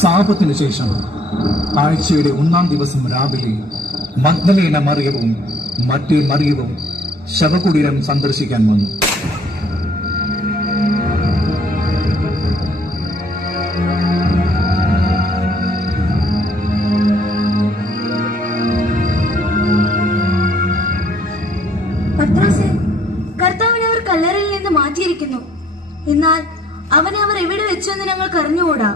ശാപത്തിനു ശേഷം ആഴ്ചയുടെ 1-ാം ദിവസം രാവിലെ മഗ്ദലേന മറിയവും മറ്റേ മറിയവും ശവകുടീരം സന്ദർശിക്കാൻ വന്നു. കർത്താവിനെ അവർ കല്ലറയിൽ നിന്ന് മാറ്റിയിരിക്കുന്നു. എന്നാൽ അവനെ അവർ എവിടെ വെച്ചെന്ന് ഞങ്ങൾക്ക് അറിഞ്ഞുകൂടാ.